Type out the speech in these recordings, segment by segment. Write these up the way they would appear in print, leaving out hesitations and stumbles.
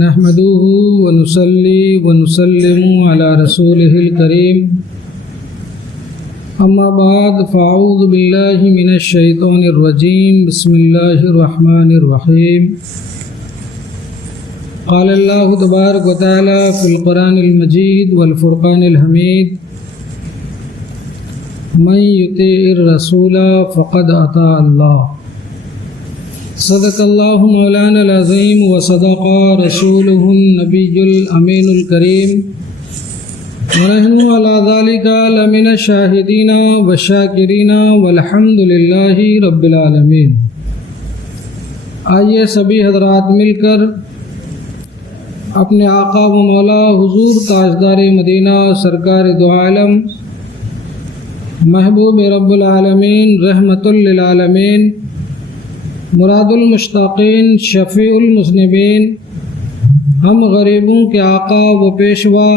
نحمده ونصلي ونسلم على رسوله الكريم اما بعد فاعوذ بالله من الشيطان الرجيم بسم الله الرحمن الرحيم قال الله تبارك وتعالى في القرآن المجيد والفرقان الحميد من يطيع الرسول فقد اطاع الله صدق اللہ مولانا العظیم وصدق رسوله النبی الامین الکریم ونحن على ذلك لمن الشاہدین والشاکرین والحمد للہ رب العالمین۔ آئیے سبھی حضرات مل کر اپنے آقا و مولا حضور تاجدار مدینہ سرکار دو عالم محبوب رب العالمین رحمت للعالمین مراد المشتاقین شفیع المذنبین ہم غریبوں کے آقا و پیشوا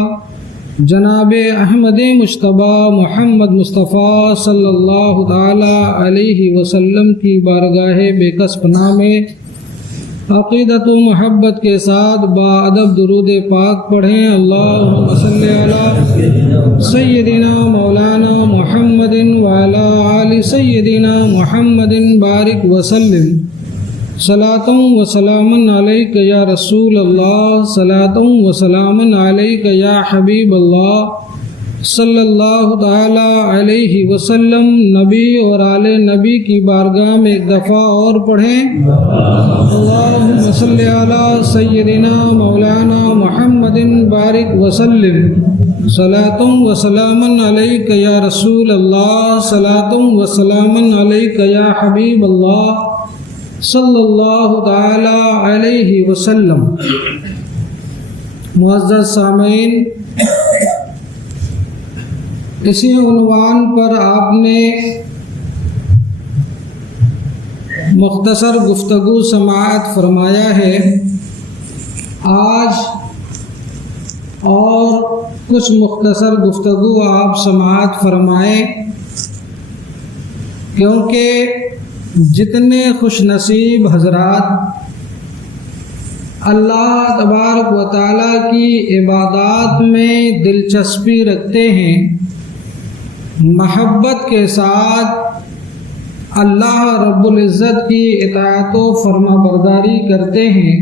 جناب احمد مجتبی محمد مصطفیٰ صلی اللہ تعالی علیہ وسلم کی بارگاہ بے کس پناہ میں عقیدت و محبت کے ساتھ باادب درود پاک پڑھیں۔ اللہم صلی علی سیدنا مولانا محمد وعلی آل سیدنا محمد بارک وسلم صلاۃ و سلام علیک یا رسول اللہ، صلاۃ و سلام علیک یا حبیب اللہ صلی اللہ تعالی علیہ وسلم۔ نبی اور آل نبی کی بارگاہ میں ایک دفعہ اور پڑھیں۔ اللہم صلی علی سیدنا مولانا محمد بارک وسلم صلاۃ و سلام علیک یا رسول اللہ، صلاۃ و سلام علیک یا حبیب اللہ صلی اللہ تعالی علیہ وسلم۔ معزز سامعین، اسی عنوان پر آپ نے مختصر گفتگو سماعت فرمایا ہے۔ آج اور کچھ مختصر گفتگو آپ سماعت فرمائیں، کیونکہ جتنے خوش نصیب حضرات اللہ تبارک و تعالیٰ کی عبادات میں دلچسپی رکھتے ہیں، محبت کے ساتھ اللہ رب العزت کی اطاعت و فرما برداری کرتے ہیں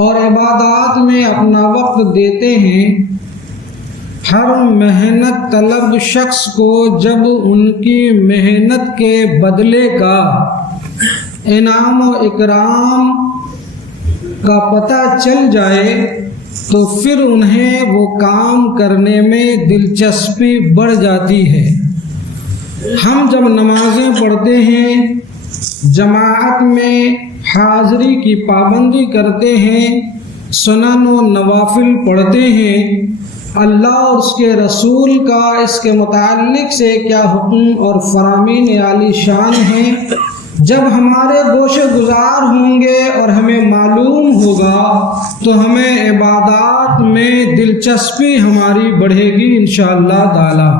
اور عبادات میں اپنا وقت دیتے ہیں، ہر محنت طلب شخص کو جب ان کی محنت کے بدلے کا انعام و اکرام کا پتہ چل جائے تو پھر انہیں وہ کام کرنے میں دلچسپی بڑھ جاتی ہے۔ ہم جب نمازیں پڑھتے ہیں، جماعت میں حاضری کی پابندی کرتے ہیں، سنن و نوافل پڑھتے ہیں، اللہ اور اس کے رسول کا اس کے متعلق سے کیا حکم اور فرامین عالی شان ہیں، جب ہمارے گوشے گزار ہوں گے اور ہمیں معلوم ہوگا تو ہمیں عبادات میں دلچسپی ہماری بڑھے گی انشاءاللہ تعالی۔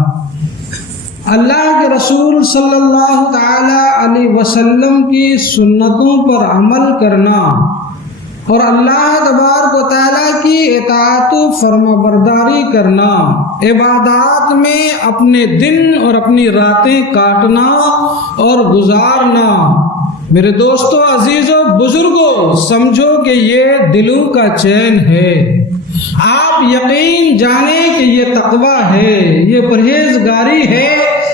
اللہ کے رسول صلی اللہ تعالی علیہ وسلم کی سنتوں پر عمل کرنا اور اللہ تبارک و تعالیٰ کی اطاعت و فرما برداری کرنا، عبادات میں اپنے دن اور اپنی راتیں کاٹنا اور گزارنا، میرے دوستو عزیزو بزرگوں، سمجھو کہ یہ دلوں کا چین ہے۔ آپ یقین جانیں کہ یہ تقویٰ ہے، یہ پرہیزگاری ہے،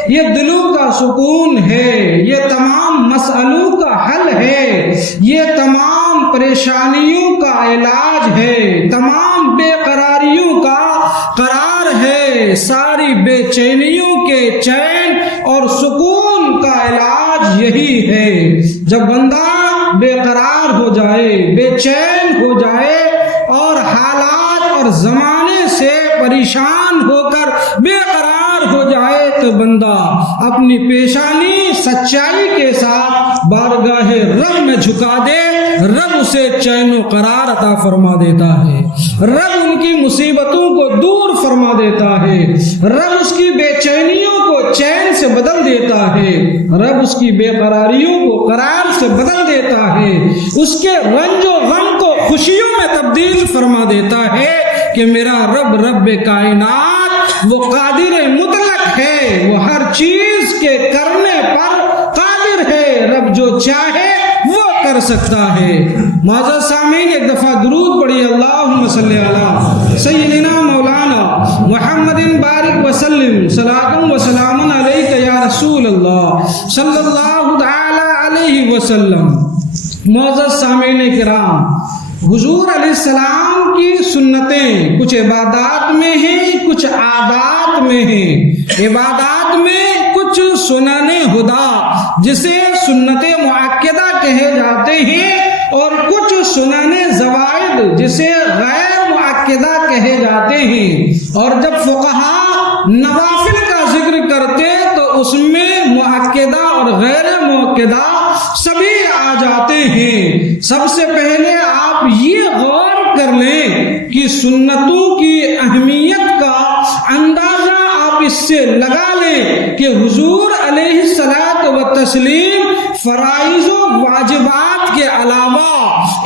یہ دلوں کا سکون ہے، یہ تمام مسئلوں کا حل ہے، یہ تمام پریشانیوں کا علاج ہے، تمام بے قراریوں کا قرار ہے، ساری بے چینیوں کے چین اور سکون کا علاج یہی ہے۔ جب بندہ بے قرار ہو جائے، بے چین ہو جائے اور حالات اور زمانے سے پریشان ہو کر بے قرار ہو جائے تو بندہ اپنی پیشانی سچائی کے ساتھ بارگاہ رب میں جھکا دے، رب اسے چین و قرار عطا فرما دیتا ہے، رب ان کی مصیبتوں کو دور فرما دیتا ہے، رب اس کی بے چینیوں کو چین سے بدل دیتا ہے، رب اس کی بے قراریوں کو قرار سے بدل دیتا ہے، اس کے رنج و غم کو خوشیوں فرما دیتا ہے کہ میرا رب کائنات وہ قادر مطلق ہے، وہ ہر چیز کے کرنے پر قادر ہے، رب جو چاہے وہ کر سکتا ہے۔ معزز سامعین، ایک دفعہ درود پڑھی، اللہم صلی علی سیدنا مولانا محمد بارک وسلم، صلاۃ و سلام علیک یا رسول اللہ صلی اللہ تعالی علیہ وسلم۔ معزز سامعین کرام، حضور علیہ السلام کی سنتیں کچھ عبادات میں ہیں، کچھ عادات میں ہیں۔ عبادات میں کچھ سنن ہدا جسے سنت مؤکدہ کہے جاتے ہیں، اور کچھ سنن زوائد جسے غیر مؤکدہ کہے جاتے ہیں۔ اور جب فقہا نوافل کا ذکر کرتے تو اس میں مؤکدہ اور غیر مؤکدہ سبھی آ جاتے ہیں۔ سب سے پہلے آپ یہ غور کر لیں کہ سنتوں کی اہمیت کا اندازہ آپ اس سے لگا لیں کہ حضور علیہ الصلاۃ والتسلیم فرائض و واجبات کے علاوہ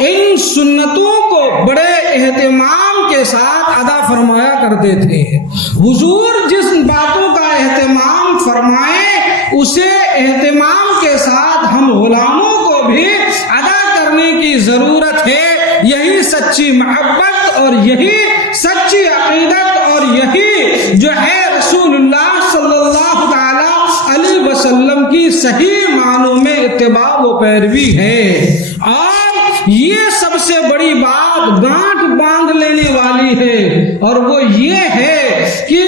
ان سنتوں کو بڑے اہتمام کے ساتھ ادا فرمایا کرتے تھے۔ حضور جس باتوں کا اہتمام فرمائیں اسے اہتمام کے ساتھ ہم غلاموں کو بھی ادا کرنے کی ضرورت ہے۔ یہی سچی محبت اور یہی سچی عقیدت اور یہی جو ہے رسول اللہ صلی اللہ تعالی علیہ وسلم کی صحیح معنوں میں اتباع و پیروی ہے۔ اور یہ سب سے بڑی بات گانٹھ باندھ لینے والی ہے، اور وہ یہ ہے کہ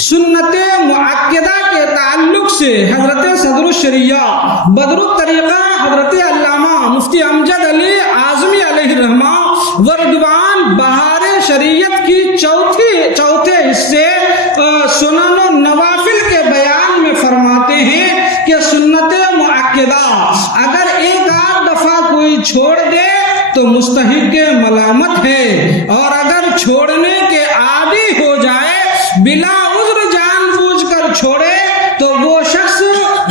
سنت مؤکدہ کے تعلق سے حضرت صدر الشریعہ بدر الطریقہ حضرت علامہ مفتی امجد علی اعظمی علیہ الرحمہ ورضوان بہار شریعت کی چوتھے حصے سنن و نوافل کے بیان میں فرماتے ہیں کہ سنت مؤکدہ اگر ایک آدھ دفعہ کوئی چھوڑ دے تو مستحق ملامت ہے، اور اگر چھوڑنے کے عادی ہو جائے بلا عذر جان بوجھ کر چھوڑے تو وہ شخص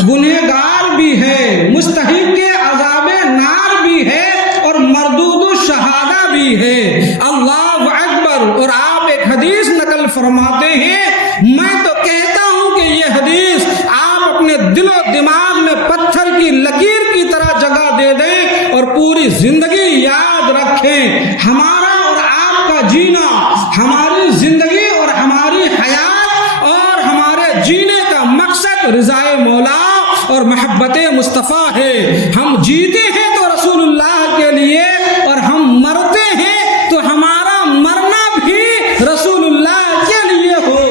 گنہگار بھی ہے، مستحق عذاب نار بھی ہے، اور مردود الشہادہ بھی ہے۔ اللہ اکبر۔ اور آپ ایک حدیث نقل فرماتے ہیں، میں تو کہتا ہوں کہ یہ حدیث آپ اپنے دل و دماغ میں پتھر کی لکیر کی طرح جگہ دے دیں اور پوری زندگی یاد رکھیں۔ ہمارا اور آپ کا جینا، ہماری زندگی اور ہماری حیات اور ہمارے جینے کا مقصد رضائے مولا اور محبت مصطفیٰ ہے۔ ہم جیتے ہیں تو رسول اللہ کے لیے، اور ہم مرتے ہیں تو ہمارا مرنا بھی رسول اللہ کے لیے ہو۔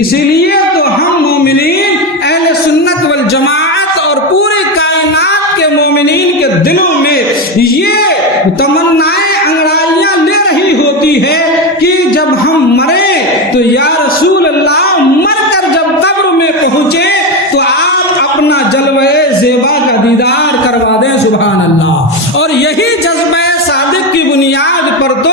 اسی لیے تو ہم مومنین اہل سنت والجماعت اور پوری کائنات کے مومنین کے دلوں میں یہ تمنائیں انگڑائیاں لے رہی ہوتی ہے کہ جب ہم مریں تو یا رسول اللہ مر کر جب قبر میں پہنچے تو آپ اپنا جلوہ زیبا کا دیدار کروا دیں۔ سبحان اللہ۔ اور یہی جذبہ صادق کی بنیاد پر تو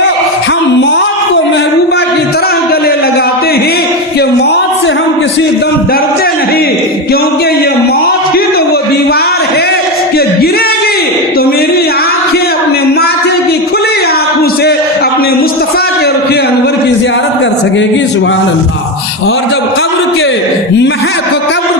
ہم موت کو محبوبہ کی طرح گلے لگاتے ہیں کہ موت سے ہم کسی دم ڈرتے نہیں، کیونکہ یہ موت ہی تو وہ دیوار ہے کہ گرے گی تو میری آنکھیں اپنے ماتھے کی کھلی آنکھوں سے اپنے مصطفیٰ کے رخ انور کی زیارت کر سکے گی۔ سبحان اللہ۔ اور جب قبر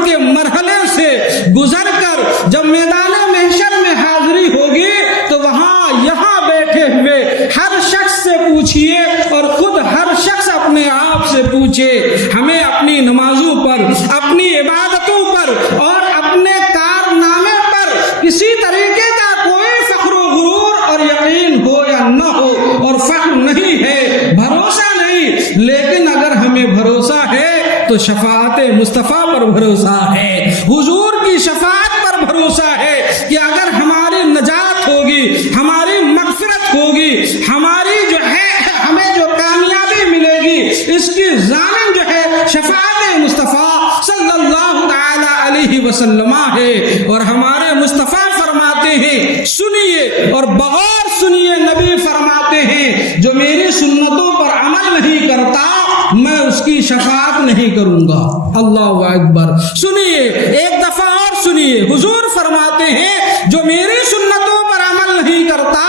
کے مرحلے سے گزر کر جب میدان محشر میں حاضری ہوگی تو وہاں یہاں بیٹھے ہوئے ہر شخص سے پوچھئے، اور خود ہر شخص اپنے آپ سے پوچھے، ہمیں اپنی نمازوں پر، اپنی عبادتوں پر اور اپنے کارنامے پر کسی طریقے کا کوئی فخر و غرور اور یقین ہو یا نہ ہو، اور فخر نہیں ہے، بھروسہ نہیں، لیکن اگر ہمیں بھروسہ ہے تو شفاعت مصطفیٰ پر بھروسہ ہے، حضور کی شفاعت پر بھروسہ ہے کہ اگر ہماری نجات ہوگی، ہماری مغفرت ہوگی، ہماری جو ہے ہمیں جو کامیابی ملے گی اس کی ضامن جو ہے شفاعت مصطفیٰ صلی اللہ تعالی علیہ وسلم ہے۔ اور ہمارے مصطفیٰ فرماتے ہیں، سنیے اور بغور سنیے، نبی فرماتے ہیں جو میری سنتوں پر عمل نہیں کرتا میں اس کی شفاعت نہیں کروں گا۔ اللہ اکبر۔ سنیے، ایک دفعہ اور سنیے، حضور فرماتے ہیں جو میری سنتوں پر عمل نہیں کرتا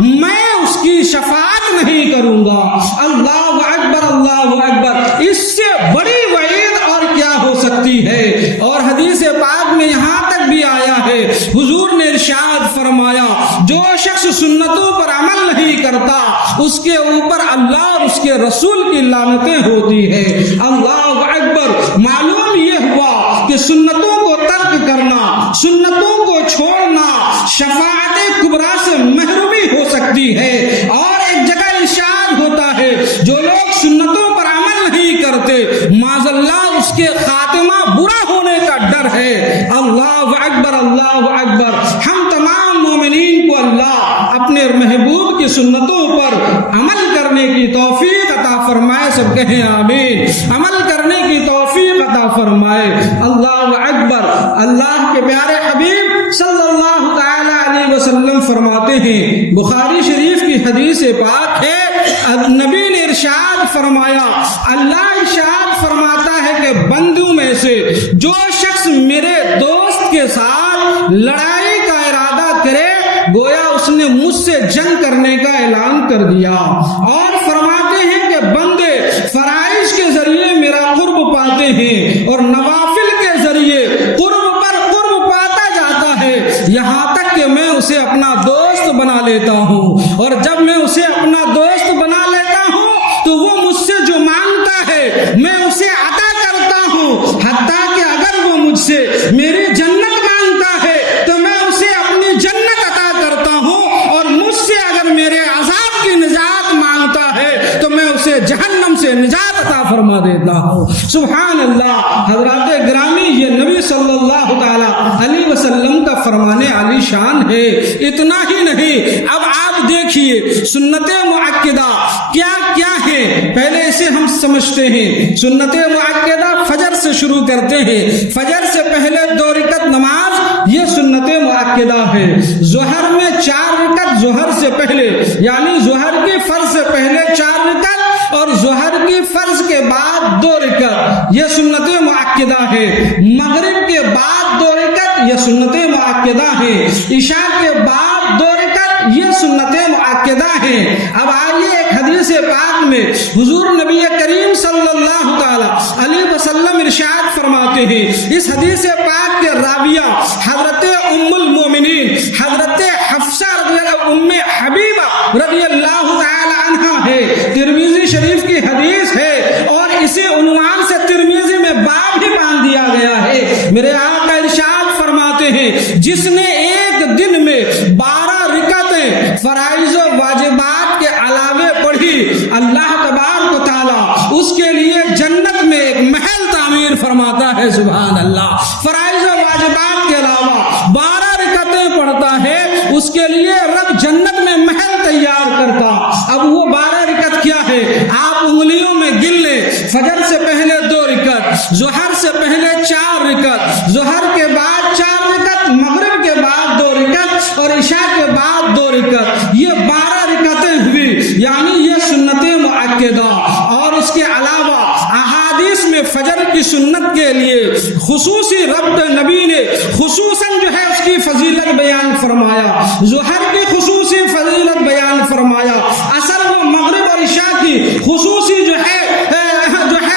میں اس کی شفاعت نہیں کروں گا۔ اللہ اکبر اللہ اکبر، اس سے بڑی وعید اور کیا ہو سکتی ہے؟ اور حدیث پاک میں یہاں تک بھی آیا ہے، حضور نے ارشاد فرمایا جو شخص سنتوں پر عمل نہیں کرتا اس کے اوپر اللہ اور اس کے رسول کی لعنتیں ہوتی ہے۔ اللہ اکبر، معلوم یہ ہوا کہ سنتوں کو ترک کرنا، سنتوں کو چھوڑنا شفاعت کبریٰ سے محرومی ہو سکتی ہے۔ اور ایک جگہ ارشاد ہوتا ہے جو لوگ سنتوں پر عمل نہیں کرتے معاذ اللہ اس کے خاتمہ برا ہونے کا ڈر ہے۔ اللہ اکبر اللہ اکبر، ہم تمام مومنین کو اللہ اپنے محبوب کی سنتوں پر عمل کرنے کی توفیق عطا فرمائے، سب کہیں آمین۔ عمل کرنے کی توفیق عطا فرمائے۔ اللہ اکبر، اللہ کے پیارے حبیب صلی اللہ تعالی علیہ وسلم فرماتے ہیں، بخاری شریف کی حدیث پاک ہے، نبی نے ارشاد فرمایا، اللہ ارشاد فرماتا ہے کہ بندوں میں سے جو شخص میرے دوست کے ساتھ لڑائی کا ارادہ کرے گویا اس نے مجھ سے جنگ کرنے کا اعلان کر دیا۔ اور فرماتے ہیں کہ بندے فرائض کے ذریعے میرا قرب پاتے ہیں اور نوافل کے ذریعے قرب پر قرب پاتا جاتا ہے، یہاں تک کہ میں اسے اپنا دوست بنا لیتا ہوں، اور جب میں اسے اپنا دوست بنا لیتا ہوں تو وہ مجھ سے جو مانگتا ہے میں اسے عطا کرتا ہوں، حتیٰ کہ اگر وہ مجھ سے میری جنت مانگتا ہے تو میں اسے اپنی جنت عطا کرتا ہوں، اور مجھ سے اگر میرے عذاب کی نجات مانگتا ہے تو میں اسے جہنم سے نجات عطا فرما دیتا ہوں۔ سبحان اللہ۔ حضرات گرامی، یہ نبی صلی اللہ تعالی علیہ وسلم کا فرمان علی شان ہے۔ اتنا ہی نہیں، اب آپ دیکھیے سنت مؤکدہ کیا کیا ہے، پہلے اسے ہم سمجھتے ہیں۔ سنت مؤکدہ فجر سے شروع کرتے ہیں، فجر سے پہلے 2 رکعت نماز، یہ سنت مؤکدہ ہے۔ ظہر میں 4 رکعت ظہر سے پہلے، یعنی ظہر کی فرض سے پہلے 4 رکعت اور ظہر کی فرض کے بعد 2 رکعت، یہ سنت مؤکدہ ہے۔ مغرب کے بعد 2 رکعت، یہ سنت مؤکدہ ہے۔ عشاء کے بعد 2 رکعت، یہ سنت مؤکدہ ہے۔ اب آئیے ایک حدیث پاک میں حضور نبی کریم صلی اللہ تعالی علیہ وسلم ارشاد فرماتے ہیں، اس حدیث پاک کے راویہ حضرت ام المومنین حضرت حفصہ رضی اللہ ام حبیبہ رضی اللہ تعالی عنہا ہے، ترمذی شریف کی حدیث ہے، اور اسے عنوان سے ترمذی میں باب بھی باندھ دیا گیا ہے۔ میرے آقا ارشاد فرماتے ہیں، جس نے ایک دن میں 12 رکعتیں فرائض و واجبات کے علاوہ پڑھی، اللہ تبارک و تعالی اس کے لیے جنت میں ایک محل تعمیر فرماتا ہے۔ سبحان اللہ۔ فرائض و واجبات کے علاوہ 12 رکعتیں پڑھتا ہے، اس کے لیے رب جنت میں محل تیار کرتا۔ اب وہ 12 رکعت کیا ہے؟ آپ انگلیوں میں گن لیں۔ فجر سے پہلے 2 رکعت، ظہر سے پہلے 4 رکعت، ظہر کے بعد 4 رکعت، مغرب کے بعد 2 رکعت اور عشاء کے بعد 2 رکعت، یہ 12 رکعتیں ہوئی، یعنی یہ سنت مؤکدہ۔ اور اس کے علاوہ احادیث میں فجر کی سنت کے لیے خصوصی ربط نبی نے خصوصاً جو ہے اس کی فضیلت بیان فرمایا، ظہر کی خصوصی فضیلت بیان فرمایا، عصر و مغرب اور عشاء کی خصوصی جو ہے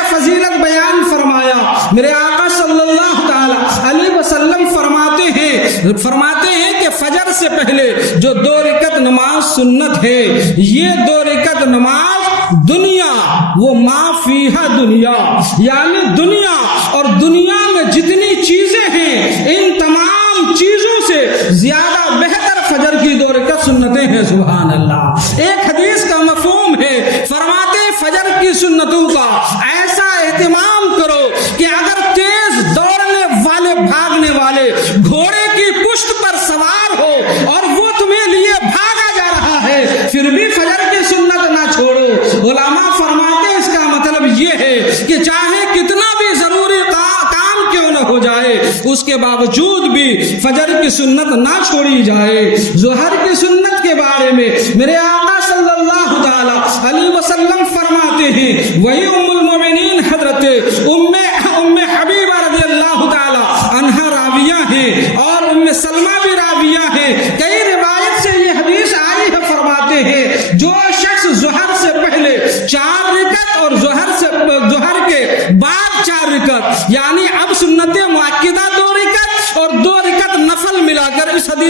فضیلت بیان فرمایا۔ میرے آقا صلی اللہ تعالی علیہ وسلم فرماتے ہیں کہ فجر سے پہلے جو 2 رکعت نماز سنت ہے، یہ 2 رکعت نماز دنیا وہ ما فیہا دنیا، یعنی دنیا اور دنیا میں جتنی چیزیں ہیں ان تمام چیزوں سے زیادہ بہتر فجر کی 2 رکعت سنتیں ہیں۔ سبحان اللہ۔ ایک حدیث کا مفہوم ہے، فرماتے فجر کی سنتوں کا ایسا اہتمام کرو کہ اگر تیز دوڑنے والے بھاگنے والے گھوڑے کی پشت پر سوار ہو اور وہ تمہیں لیے بھاگا جا رہا ہے پھر بھی فجر کی سنت نہ چھوڑو۔ علماء فرماتے ہیں اس کا مطلب یہ ہے کہ چاہے کتنا بھی ضروری کام کیوں نہ ہو جائے اس کے باوجود بھی فجر کی سنت نہ چھوڑی جائے۔ ظہر کی سنت کے بارے میں میرے آقا صلی اللہ تعالی علیہ وسلم فرماتے ہیں، وہی ام المومنین حضرت ام حبیبہ رضی اللہ تعالی عنہا راویہ ہیں اور ام سلمہ بھی راویہ ہیں، کئی روایت سے یہ حدیث آئی ہے، فرماتے ہیں جو شخص ظہر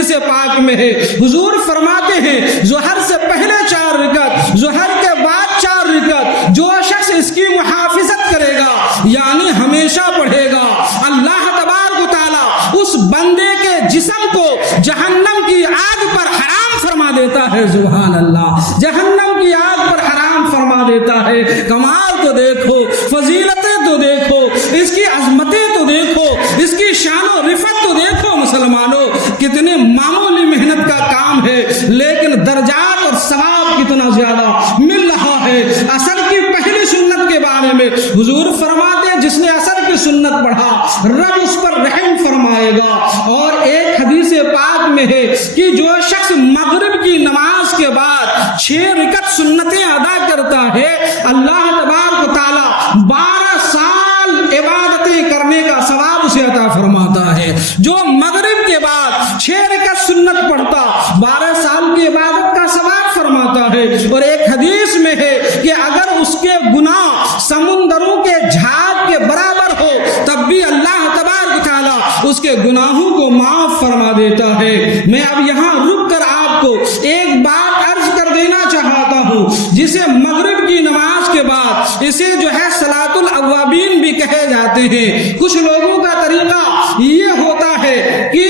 حدیث پاک میں ہے، حضور فرماتے ہیں ظہر سے پہلے 4 رکعت، ظہر کے بعد 4 رکعت، جو شخص اس کی محافظت کرے گا یعنی ہمیشہ پڑھے گا، اللہ تبارک و تعالی اس بندے کے جسم کو جہنم کی آگ پر حرام فرما دیتا ہے۔ سبحان اللہ، جہنم کی آگ پر حرام فرما دیتا ہے۔ کمال تو دیکھو، فضیلتیں تو دیکھو، اس کی عظمتیں تو دیکھو، اس کی شان و رفعت تو دیکھو مسلمانوں، کتنے معمولی محنت کا کام ہے لیکن درجات اور ثواب کتنا زیادہ مل رہا ہے۔ عصر کی پہلی سنت کے بارے میں حضور فرماتے ہیں جس نے عصر کی سنت پڑھا رب اس پر رحم فرمائے گا۔ اور ایک حدیث پاک میں ہے کہ جو شخص مغرب کی نماز کے بعد 6 رکعت سنتیں ادا کرتا ہے، اللہ تبارک و تعالی 12 سال عبادتیں کرنے کا ثواب اسے عطا فرماتا ہے۔ جو مغرب کے بعد 6 رکعت سنت پڑھتا 12 سال کی عبادت کا ثواب فرماتا ہے۔ اور ایک حدیث میں ہے کہ اگر اس کے گناہ سمندروں کے جھاگ کے برابر ہو تب بھی اللہ تبارک و تعالی اس کے گناہوں کو معاف فرما دیتا ہے۔ میں اب یہاں رک کر آپ کو ایک بات عرض کر دینا چاہتا ہوں، جسے مغرب کی نماز کے بعد اسے جو ہے صلاۃ الاوابین بھی کہے جاتے ہیں۔ کچھ لوگوں کا طریقہ یہ ہوتا ہے کہ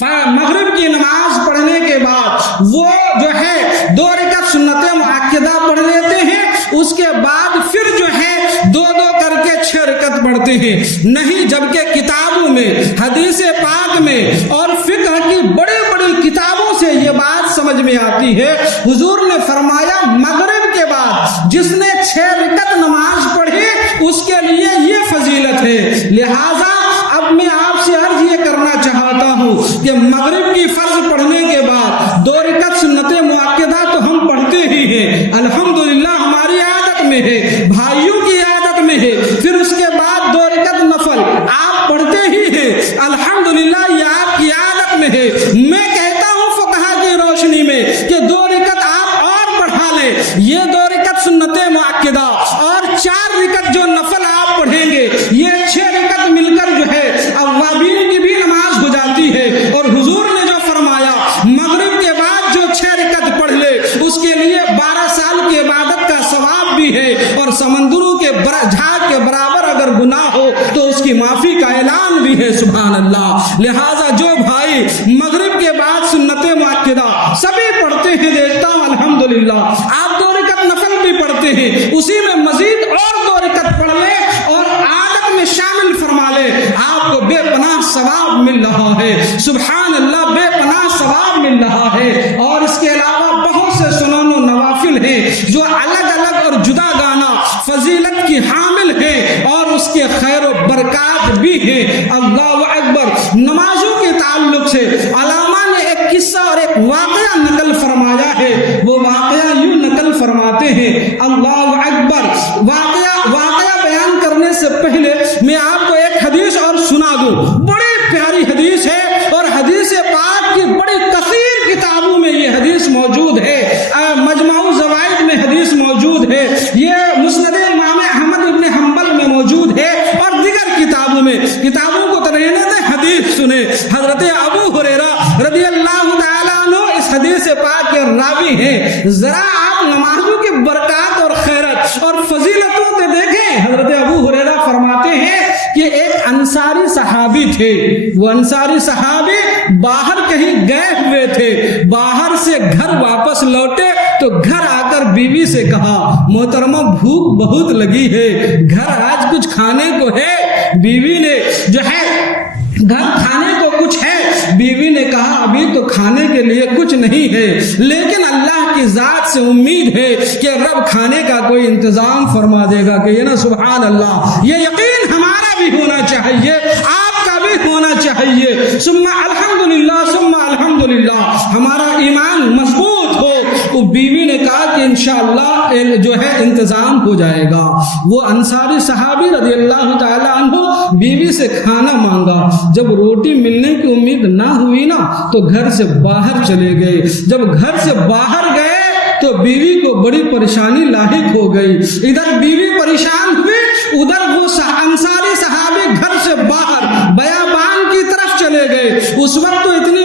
مغرب کی نماز پڑھنے کے بعد وہ جو ہے 2 رکعت سنت مؤکدہ پڑھ لیتے ہیں، اس کے بعد پھر جو ہے 2 کر کے 6 رکعت پڑھتے ہیں۔ نہیں، جبکہ کتابوں میں، حدیث پاک میں اور فقہ کی بڑی بڑی کتابوں سے یہ بات سمجھ میں آتی ہے۔ حضور نے فرمایا مغرب کے بعد جس نے 6 رکعت نماز پڑھی اس کے لیے یہ فضیلت ہے۔ لہذا اب میں آپ سے عرض یہ کرنا چاہتا ہوں کہ مغرب کی فرض پڑھنے کے بعد 2 رکعت سنت مؤکدہ تو ہم پڑھتے ہی ہیں، الحمدللہ ہماری عادت میں ہے، بھائیوں کی عادت میں ہے۔ پھر اس کے بعد 2 رکعت نفل آپ پڑھتے ہی ہیں، الحمدللہ یہ آپ کی عادت میں ہے۔ میں کہتا ہوں فقہا کی روشنی میں کہ 2 رکعت آپ اور بڑھا لیں، یہ 2 رکعت سنت مؤکدہ اور 4 رکعت جو نفل آپ پڑھیں گے، یہ 6 رکعت مل کر جو ہے اوابین کی بھی نماز ہو جاتی ہے۔ اور حضور نے جو فرمایا مغرب کے بعد جو 6 رکعت پڑھ لے اس کے لیے 12 سال کی عبادت کا ثواب بھی ہے، اور سمندروں کے جھاگ کے برابر اگر گناہ ہو تو اس کی معافی کا اعلان بھی ہے۔ سبحان اللہ۔ لہٰذا جو بھائی مغرب کے بعد سنت مؤکدہ سبھی پڑھتے ہیں، دیکھتا ہوں الحمدللہ آپ 2 رکعت نفل بھی پڑھتے ہیں، اسی میں مزید اور 2 رکعت پڑھ لیں اور عادت میں شامل فرما لیں، آپ کو بے پناہ ثواب مل رہا ہے۔ سبحان اللہ، بے پناہ ثواب مل رہا ہے۔ اور اس کے علاوہ بہت سے سنن و نوافل ہیں جو الگ الگ اور جدا گانا فضیلت کی حامل ہیں اور اس کے خیر و برکات بھی ہیں۔ اللہ اکبر۔ نمازوں کے تعلق سے علامہ نے ایک قصہ اور ایک واقعہ نقل فرمایا ہے۔ وہ واقعہ یوں نقل فرماتے ہیں، اللہ اکبر۔ واقعہ بیان کرنے سے پہلے میں آپ کو ایک حدیث اور سنا دوں، بڑی پیاری حدیث ہے اور حدیث پاک کی بڑی کثیر کتابوں میں یہ حدیث موجود ہے۔ مجمع الزوائد میں حدیث موجود ہے، یہ مسند امام احمد ابن حنبل میں موجود ہے اور دیگر کتابوں میں۔ کتابوں کو ترجمہ دیں، حدیث سنیں۔ حضرت ابو ہریرہ رضی اللہ تعالیٰ عنہ اس حدیث پاک کے راوی ہیں۔ ذرا آپ نمازوں کی برکات اور خیرت اور فضیلتوں کو دیکھیں۔ حضرت ابو ہریرہ فرماتے ہیں کہ ایک انصاری صحابی تھے، وہ انصاری صحابی باہر کہیں گئے ہوئے تھے، باہر سے گھر واپس لوٹے تو گھر آ کر بیوی سے کہا محترمہ بھوک بہت لگی ہے، گھر آج کچھ کھانے کو ہے؟ بیوی نے جو ہے گھر کھانے کو کچھ ہے؟ بیوی نے کہا ابھی تو کھانے کے لیے کچھ نہیں ہے، لیکن اللہ کی ذات سے امید ہے کہ رب کھانے کا کوئی انتظام فرما دے گا۔ کہ یہ نا سبحان اللہ، یہ یقین ہمارا بھی ہونا چاہیے، آپ کا بھی ہونا چاہیے۔ ثم الحمدللہ، ہمارا ایمان مضبوط ہو۔ تو بیوی نے کہا کہ انشاءاللہ جو ہے انتظام ہو جائے گا۔ وہ انصاری صحابی رضی اللہ تعالی عنہ بیوی سے کھانا مانگا، جب روٹی ملنے کی امید نہ ہوئی نا تو گھر سے باہر چلے گئے۔ جب گھر سے باہر گئے تو بیوی کو بڑی پریشانی لاحق ہو گئی۔ ادھر بیوی پریشان ہوئی، ادھر وہ انصاری صحابی گھر سے باہر بیابان کی طرف چلے گئے۔ اس وقت تو اتنی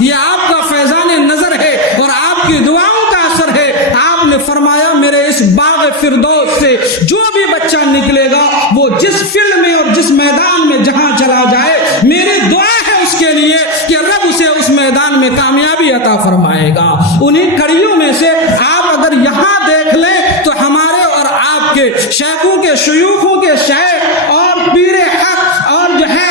یہ آپ کا فیضان نظر ہے اور آپ کی دعاؤں کا اثر ہے. آپ نے فرمایا میرے اس باغ فردوس سے جو بھی بچہ نکلے گا وہ جس فیلڈ میں اور جس میدان میں جہاں چلا جائے میری دعا ہے اس کے لیے کہ رب اسے اس میدان میں کامیابی عطا فرمائے گا. انہیں کڑیوں میں سے آپ اگر یہاں دیکھ لیں تو ہمارے اور آپ کے شیخوں کے شیوخوں کے شیخ اور پیر حق اور جو ہے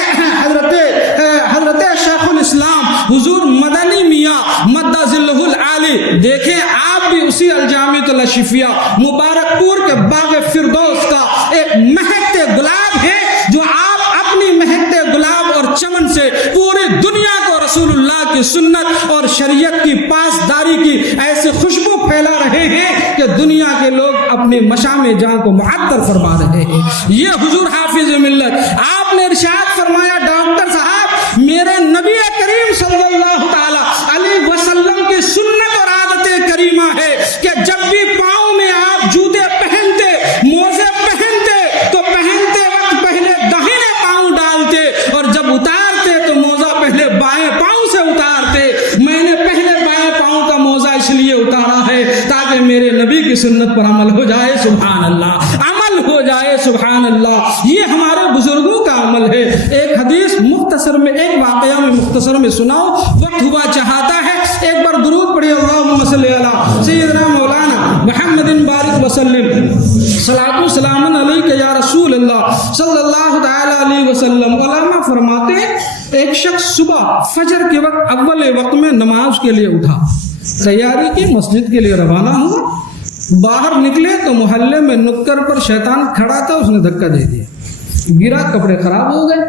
حضرت شیخ الاسلام حضور مدنی میاں مدہ ذلہ العالی، دیکھیں آپ بھی اسی الجامعۃ الاشفیہ مبارک پور کے باغ فردوس کا ایک مہکتے گلاب ہے جو آپ اپنی مہکتے گلاب اور چمن سے پوری دنیا کو رسول اللہ کی سنت اور شریعت کی پاسداری کی ایسی خوشبو پھیلا رہے ہیں کہ دنیا کے لوگ اپنی مشام جاں کو معطر فرما رہے ہیں. یہ حضور حافظ ملت آپ نے ارشاد فرمایا ڈاکٹر صاحب میرے نبی کریم صلی اللہ تعالی علیہ وسلم کی سنت اور عادت کریمہ ہے کہ جب بھی پاؤں میں آپ جوتے پہنتے موزے پہنتے تو پہنتے وقت پہلے داہنے پاؤں ڈالتے اور جب اتارتے تو موزہ پہلے بائیں پاؤں سے اتارتے. میں نے پہلے بائیں پاؤں کا موزہ اس لیے اتارا ہے تاکہ میرے نبی کی سنت پر عمل ہو جائے. سبحان اللہ، عمل ہو جائے. سبحان اللہ، یہ ہمارے بزرگوں کا عمل ہے. ایک حدیث مختصر میں ایک واقعہ میں مختصر میں سناؤ، وقت ہوا چاہتا ہے. ایک بار درود پڑھی اللہم صلی علی سیدنا مولانا محمد بارک وسلم صلاۃ و سلام علیک یا رسول اللہ صلی اللہ تعالی علیہ وسلم. علماء فرماتے ہیں ایک شخص صبح فجر کے وقت اول وقت میں نماز کے لیے اٹھا، تیاری کی، مسجد کے لیے روانہ ہوا. باہر نکلے تو محلے میں نکر پر شیطان کھڑا تھا، اس نے دھکا دے دیا، گرا، کپڑے خراب ہو گئے.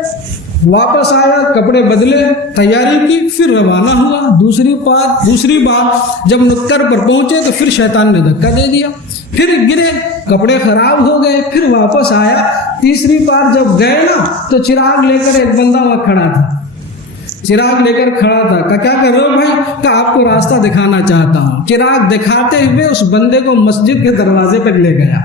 واپس آیا، کپڑے بدلے، تیاری کی، پھر روانہ ہوا. دوسری بار جب نکر پر پہنچے تو پھر شیطان نے دھکا دے دیا، پھر گرے، کپڑے خراب ہو گئے، پھر واپس آیا. تیسری بار جب گئے نا تو چراغ لے کر ایک بندہ وہاں کھڑا تھا، چراغ لے کر کھڑا تھا. کیا کر رہے ہو بھائی؟ کہ آپ کو راستہ دکھانا چاہتا ہوں. چراغ دکھاتے ہوئے اس بندے کو مسجد کے دروازے تک لے گیا.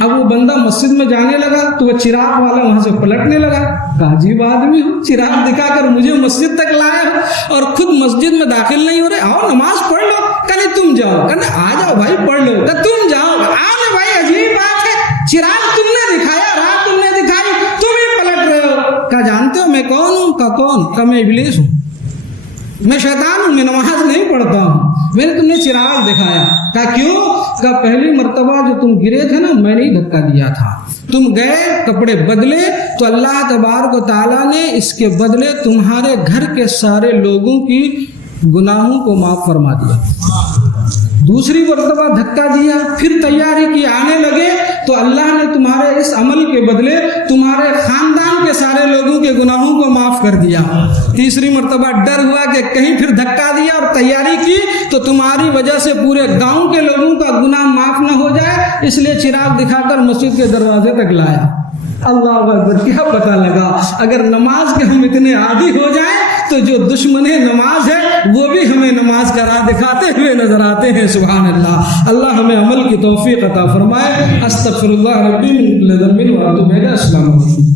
اب وہ بندہ مسجد میں جانے لگا تو وہ چراغ والا وہاں سے پلٹنے لگا. عجیب آدمی ہو، چراغ دکھا کر مجھے مسجد تک لایا ہو اور خود مسجد میں داخل نہیں ہو رہے. آؤ نماز پڑھ لو. کہنے تم جاؤ. کہنے آ جاؤ بھائی پڑھ لو. کہ تم جاؤ. آؤ بھائی، عجیب بات ہے، چراغ تم نے دکھایا، راہ تم نے دکھائی، تم ہی پلٹ رہے ہو. کہا جانتے ہو میں کون ہوں؟ کہا کون؟ کہا میں ابلیس ہوں، میں شیطان ہوں، میں نماز نہیں پڑھتا ہوں، میں نے تمہیں چراغ دکھایا. کہا کیوں؟ کہا پہلی مرتبہ جو تم گرے تھے نا میں نے دھکا دیا تھا، تم گئے کپڑے بدلے تو اللہ تبارک و تعالیٰ نے اس کے بدلے تمہارے گھر کے سارے لوگوں کی گناہوں کو معاف فرما دیا. دوسری مرتبہ دھکا دیا، پھر تیاری کی، آنے لگے تو اللہ نے تمہارے اس عمل کے بدلے تمہارے خاندان کے سارے لوگوں کے گناہوں کو معاف کر دیا. تیسری مرتبہ ڈر ہوا کہ کہیں پھر دھکا دیا اور تیاری کی تو تمہاری وجہ سے پورے گاؤں کے لوگوں کا گناہ معاف نہ ہو جائے، اس لیے چراغ دکھا کر مسجد کے دروازے تک لایا. اللہ اکبر. کیا پتہ لگا اگر نماز کے ہم اتنے عادی ہو جائیں تو جو دشمن نماز ہے وہ بھی ہمیں نماز کا راہ دکھاتے ہوئے نظر آتے ہیں. سبحان اللہ. اللہ ہمیں عمل کی توفیق عطا فرمائے. استغفر اللہ ربی من ذنب و اتوب الیہ. السلام علیکم.